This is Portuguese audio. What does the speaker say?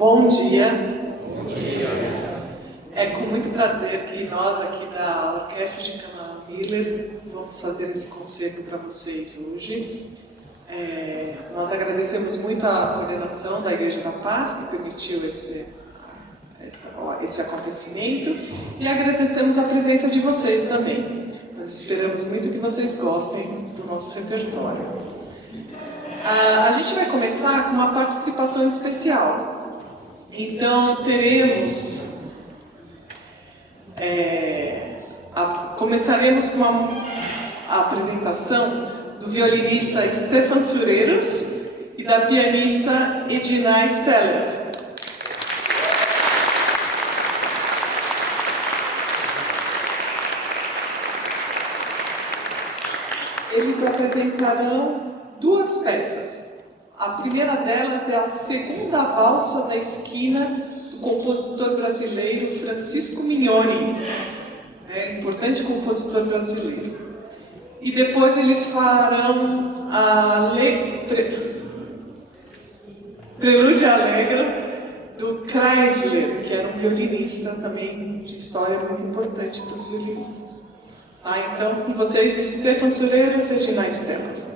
Bom dia. Bom dia. É com muito prazer que nós aqui da Orquestra de Câmara Miller vamos fazer esse concerto para vocês hoje. Nós agradecemos muito a coordenação da Igreja da Paz, que permitiu esse acontecimento, e agradecemos a presença de vocês também. Nós esperamos muito que vocês gostem do nosso repertório. A gente vai começar com uma participação especial. Então, começaremos com a apresentação do violinista Stefan Sureiros e da pianista Edina Steller. Eles apresentarão duas peças. A primeira delas é a segunda valsa da esquina do compositor brasileiro Francisco Mignoni, importante compositor brasileiro. E depois eles farão a Prelúdio Allegra do Kreisler, que era um violinista também de história muito importante para os violinistas. Então, com vocês, Stefan Sureiros e Edina Steller.